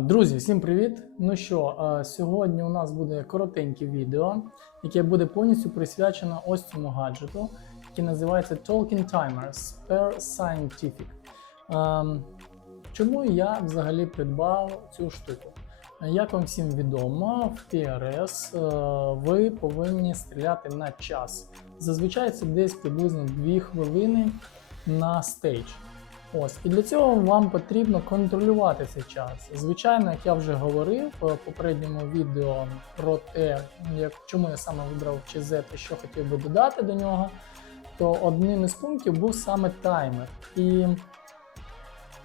Друзі, всім привіт! Ну що, сьогодні у нас буде коротеньке відео, яке буде повністю присвячено ось цьому гаджету, який називається Talking Timer Spare Scientific. Чому я взагалі придбав цю штуку? Як вам всім відомо, в PRS е, ви повинні стріляти на час. Зазвичай це десь приблизно 2 хвилини на стейдж. Ось, і для цього вам потрібно контролювати цей час. Звичайно, як я вже говорив в попередньому відео про те, як, чому я саме вибрав ЧЗ і що хотів би додати до нього, то одним із пунктів був саме таймер. І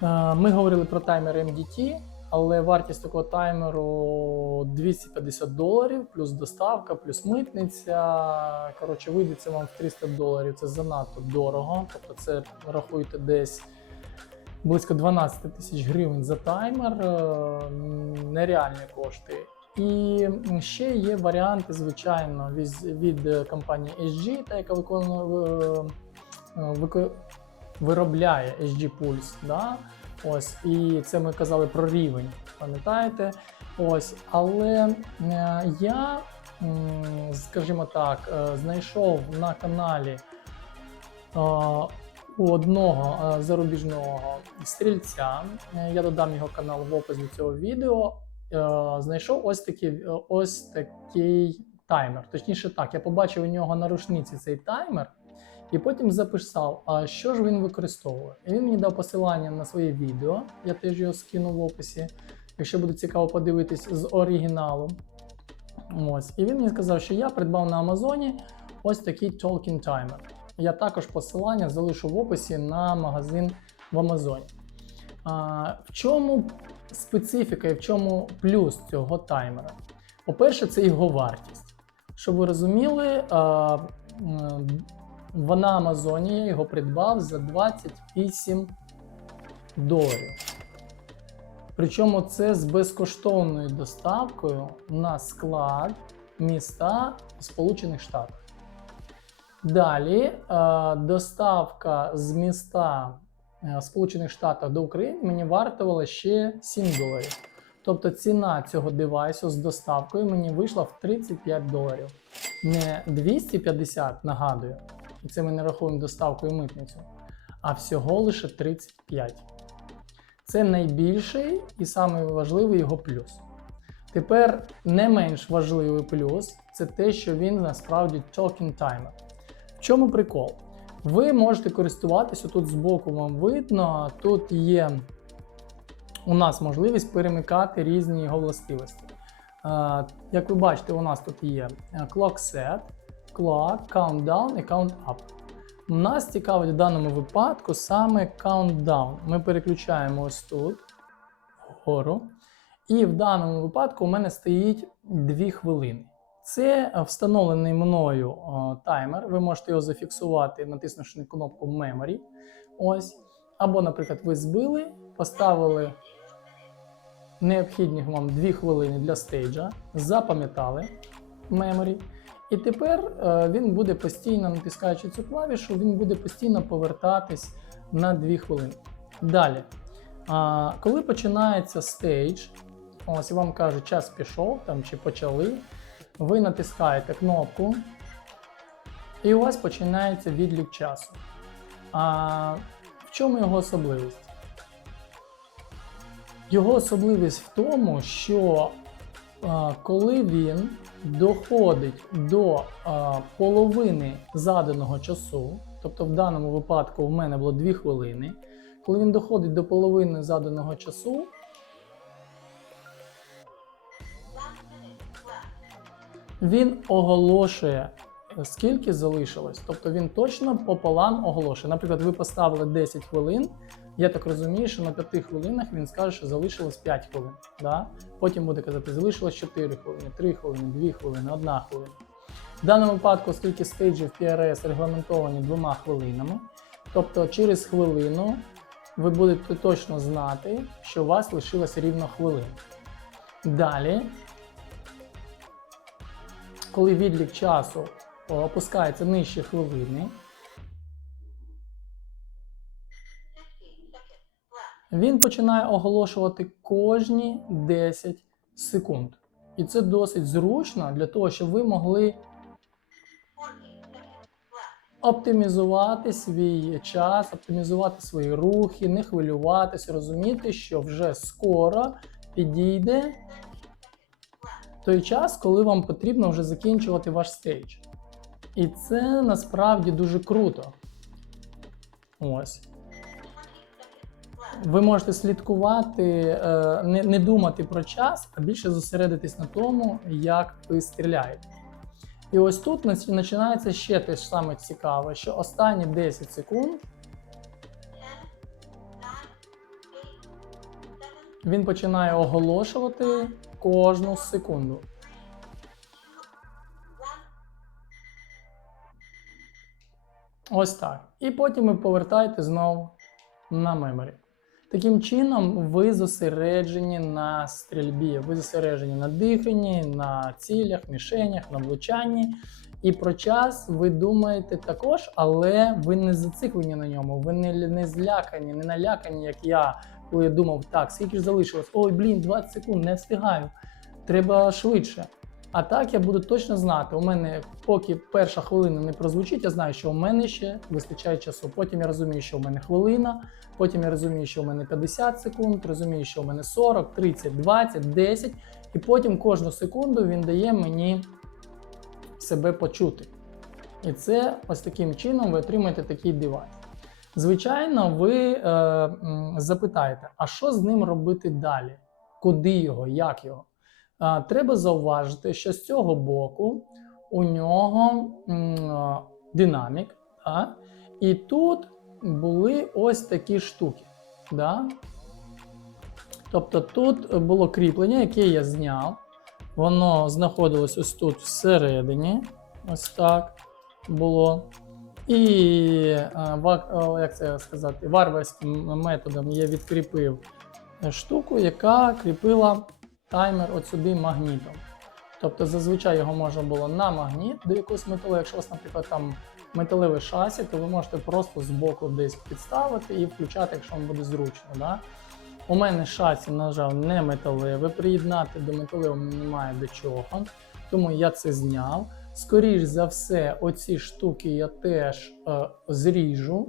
е, ми говорили про таймер MDT, але вартість такого таймеру 250 доларів, плюс доставка, плюс митниця. Коротше, вийдеться вам в 300 доларів. Це занадто дорого. Тобто, це рахуйте десь близько 12 тисяч гривень за таймер, е, нереальні кошти. І ще є варіанти, звичайно, від, компанії SG, та яка виконує, е, виробляє SG Pulse. Да? Ось, і це ми казали про рівень, пам'ятаєте? Ось, але е, я, скажімо так, е, знайшов на каналі е, у одного е, зарубіжного стрільця. е, Я додам його канал в опис до цього відео. е, Знайшов ось такий, ось такий таймер. Точніше так, я побачив у нього на рушниці цей таймер. І потім записав, а що ж він використовує. І він мені дав посилання на своє відео, я теж його скину в описі, якщо буде цікаво подивитись з оригіналу. Ось. І він мені сказав, що я придбав на Амазоні ось такий Talking Timer. Я також посилання залишу в описі на магазин в Амазоні. А, в чому специфіка і в чому плюс цього таймера? По-перше, це його вартість. Щоб ви розуміли, а, в на Амазоні я його придбав за 28 доларів. Причому це з безкоштовною доставкою на склад міста Сполучених Штатів. Далі е, доставка з міста е, Сполучених Штатів до України мені вартувала ще 7 доларів. Тобто ціна цього девайсу з доставкою мені вийшла в 35 доларів. Не 250, нагадую, і це ми не рахуємо доставку і митницю, а всього лише 35. Це найбільший і самий важливий його плюс. Тепер не менш важливий плюс це те, що він насправді talking timer. Чому прикол? Ви можете користуватися тут збоку, вам видно, тут є у нас можливість перемикати різні його властивості. Е, Як ви бачите, у нас тут є е, clock set, clock, countdown і count up. Нас цікавить в даному випадку саме countdown. Ми переключаємо ось тут вгору. І в даному випадку у мене стоїть 2 хвилини. Це е, встановлений мною е, таймер. Ви можете його зафіксувати, натиснувши на кнопку Memory. Ось. Або, наприклад, ви збили, поставили необхідні вам 2 хвилини для стейджа, запам'ятали Memory. І тепер е, він буде постійно, натискаючи цю клавішу, він буде постійно повертатись на 2 хвилини. Далі, коли починається стейдж, ось вам кажуть, час пішов там, чи почали, ви натискаєте кнопку, і у вас починається відлік часу. А в чому його особливість? Його особливість в тому, що а, коли він доходить до а, половини заданого часу, тобто в даному випадку в мене було 2 хвилини, коли він доходить до половини заданого часу, він оголошує, скільки залишилось. Тобто він точно пополам оголошує. Наприклад, ви поставили 10 хвилин. Я так розумію, що на 5 хвилинах він скаже, що залишилось 5 хвилин. Да? Потім буде казати, залишилось 4 хвилини, 3 хвилини, 2 хвилини, 1 хвилина. В даному випадку, оскільки стейджі в PRS регламентовані двома хвилинами, тобто через хвилину ви будете точно знати, що у вас лишилось рівно хвилина. Далі, коли відлік часу опускається нижче хвилини, він починає оголошувати кожні 10 секунд. І це досить зручно для того, щоб ви могли оптимізувати свій час, оптимізувати свої рухи, не хвилюватися, розуміти, що вже скоро підійде той час, коли вам потрібно вже закінчувати ваш стейдж. І це насправді дуже круто. Ось. Ви можете слідкувати, е, не, не думати про час, а більше зосередитись на тому, як ви стріляєте. І ось тут починається ще те ж саме цікаве, що останні 10 секунд він починає оголошувати кожну секунду. Ось так. І потім ви повертаєте знову на меморі. Таким чином, ви зосереджені на стрільбі, ви зосереджені на диханні, на цілях, мішенях, на влучанні. І про час ви думаєте також, але ви не зациклені на ньому, ви не, не злякані, не налякані, як я, коли я думав, так, скільки ж залишилось? Ой, блін, 20 секунд, не встигаю. Треба швидше. А так я буду точно знати. У мене, поки перша хвилина не прозвучить, я знаю, що у мене ще вистачає часу. Потім я розумію, що у мене хвилина, потім я розумію, що у мене 50 секунд, розумію, що у мене 40, 30, 20, 10. І потім кожну секунду він дає мені себе почути. І це ось таким чином ви отримаєте такий девайс. Звичайно, ви е, запитаєте, а що з ним робити далі? Куди його, як його? А, Треба зауважити, що з цього боку у нього а, динамік, да? і тут були ось такі штуки. Да? Тобто тут було кріплення, яке я зняв. Воно знаходилось ось тут всередині. Ось так було. І а, як це сказати, варварським методом я відкріпив е, штуку, яка кріпила таймер от сюди магнітом. Тобто зазвичай його можна було на магніт до якогось металу. Якщо у вас, наприклад, там металеве шасі, то ви можете просто з боку десь підставити і включати, якщо вам буде зручно. Да? У мене шасі, на жаль, не металеве. Приєднати до металевого немає до чого, тому я це зняв. Скоріш за все, оці штуки я теж е, зріжу,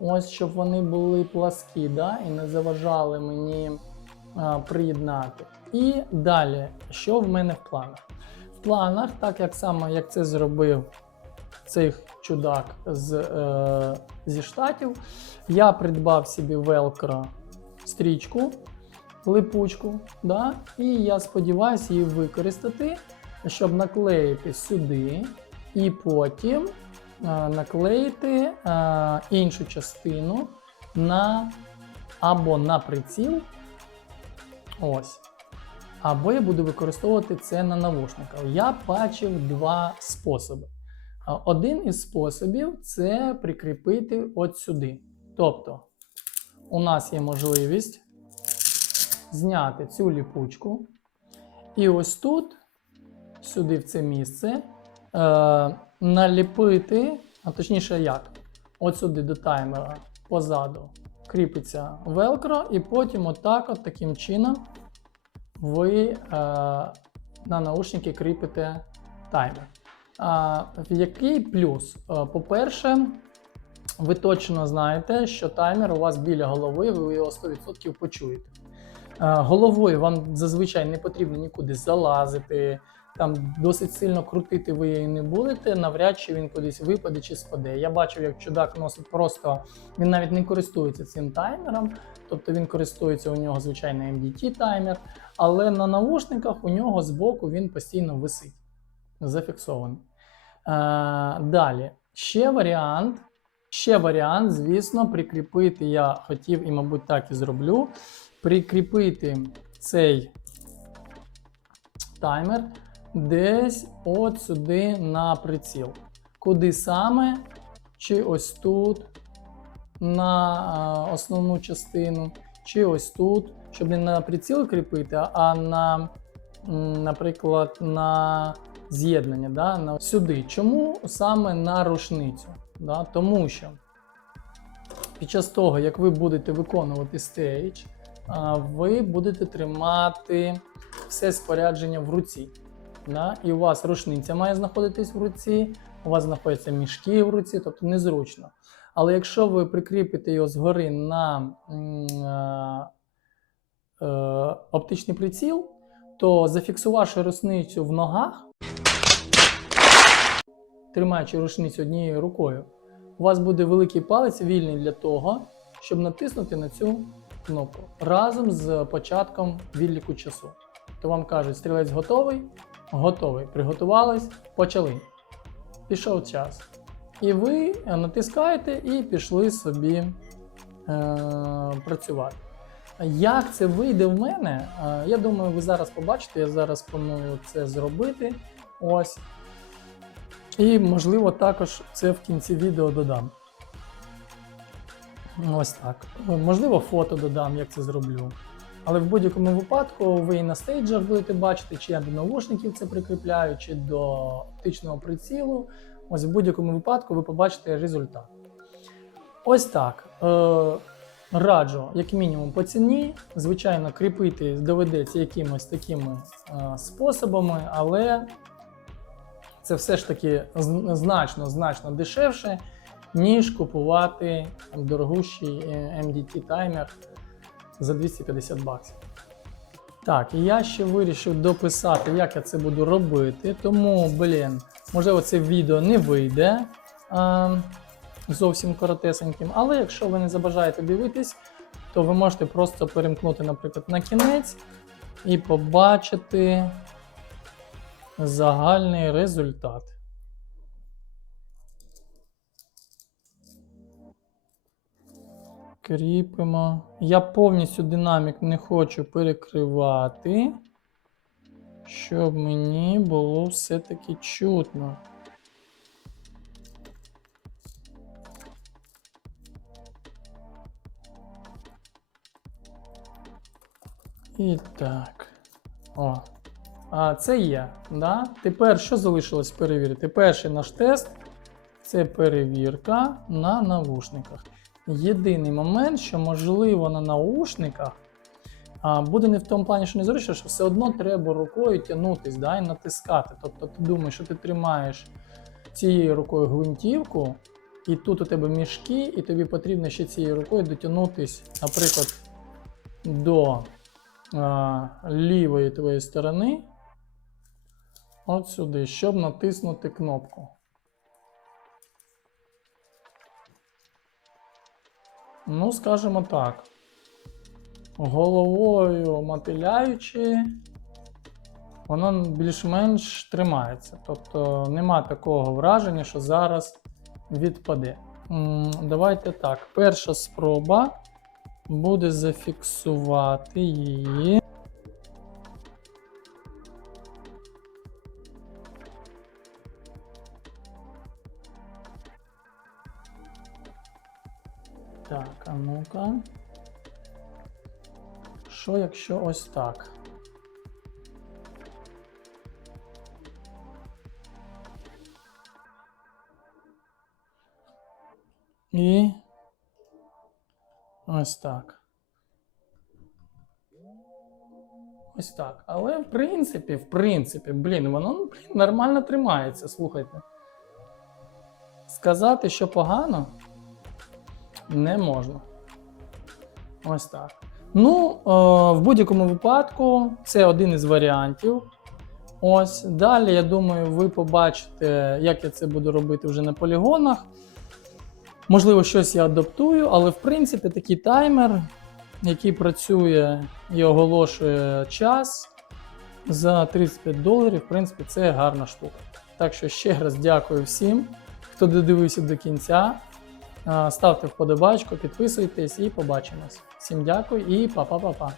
ось щоб вони були пласкі, да, і не заважали мені е, приєднати. І далі, що в мене в планах? В планах, так як саме як це зробив цей чудак з, е, зі штатів, я придбав собі велкро стрічку, липучку, да? і я сподіваюся її використати, щоб наклеїти сюди, і потім е, наклеїти е, іншу частину на або на приціл. Ось. Або я буду використовувати це на навушниках. Я бачив два способи. Один із способів це прикріпити от сюди. Тобто, у нас є можливість зняти цю ліпучку. І ось тут, сюди в це місце, е, наліпити, а точніше як, от сюди до таймера позаду кріпиться велкро, і потім отак, от таким чином, ви е, на наушники кріпите таймер. А, який плюс? Е, По-перше, ви точно знаєте, що таймер у вас біля голови, ви його 100% почуєте. Е, Головою вам зазвичай не потрібно нікуди залазити, там досить сильно крутити ви її не будете, навряд чи він кудись випаде чи спаде. Я бачив, як чудак носить просто, він навіть не користується цим таймером, тобто він користується у нього звичайний MDT таймер, але на навушниках у нього збоку він постійно висить, зафіксований. Е, далі, ще варіант. Ще варіант, звісно, прикріпити я хотів і, мабуть, так і зроблю. Прикріпити цей таймер десь от сюди на приціл. Куди саме? Чи ось тут на основну частину, чи ось тут, щоб не на приціл кріпити, а на, наприклад, на з'єднання, да, на сюди. Чому саме на рушницю? Да? Тому що під час того, як ви будете виконувати стейдж, ви будете тримати все спорядження в руці. Да? І у вас рушниця має знаходитись в руці, у вас знаходяться мішки в руці, тобто незручно. Але якщо ви прикріпите його згори на е, е, оптичний приціл, то зафіксувавши рушницю в ногах, тримаючи рушницю однією рукою, у вас буде великий палець вільний для того, щоб натиснути на цю кнопку разом з початком відліку часу. То вам кажуть, стрілець готовий, готовий. Приготувались, почали. Пішов час. І ви е, натискаєте і пішли собі е, працювати. Як це вийде в мене? Е, я думаю, ви зараз побачите. Я зараз планую це зробити. Ось. І, можливо, також це в кінці відео додам. Ось так. Можливо, фото додам, як це зроблю. Але в будь-якому випадку ви і на стейджах будете бачити, чи я до навушників це прикріпляю, чи до оптичного прицілу. Ось в будь-якому випадку ви побачите результат. Ось так. Е, раджу, як мінімум, по ціні. Звичайно, кріпити доведеться якимось такими е, способами, але це все ж таки зн- значно значно дешевше, ніж купувати дорогущий е, MDT таймер за 250 баксів. Так, і я ще вирішив дописати, як я це буду робити. Тому, блін, можливо, це відео не вийде а, зовсім коротесеньким. Але якщо ви не забажаєте дивитись, то ви можете просто перемкнути, наприклад, на кінець і побачити загальний результат. Кріпимо. Я повністю динамік не хочу перекривати, щоб мені було все-таки чутно. І так. О. А, це є. Да? Тепер що залишилось перевірити? Перший наш тест це перевірка на навушниках. Єдиний момент, що можливо на наушниках буде не в тому плані, що не зручно, що все одно треба рукою тягнутись да, і натискати. Тобто ти думаєш, що ти тримаєш цією рукою гвинтівку, і тут у тебе мішки, і тобі потрібно ще цією рукою дотягнутись, наприклад, до а, лівої твоєї сторони, от сюди, щоб натиснути кнопку. Ну, скажімо так. Головою мотиляючи, воно більш-менш тримається. Тобто нема такого враження, що зараз відпаде. Давайте так. Перша спроба буде зафіксувати її. Якщо ось так? І ось так. Ось так. Але в принципі, в принципі, блін, воно ну, блін, нормально тримається, слухайте. Сказати, що погано, не можна. Ось так. Ну, е, в будь-якому випадку, це один із варіантів. Ось. Далі, я думаю, ви побачите, як я це буду робити вже на полігонах. Можливо, щось я адаптую, але в принципі такий таймер, який працює і оголошує час за 35 доларів, в принципі, це гарна штука. Так що ще раз дякую всім, хто додивився до кінця. Ставте вподобачку, підписуйтесь і побачимось. Всім дякую і па-па-па-па.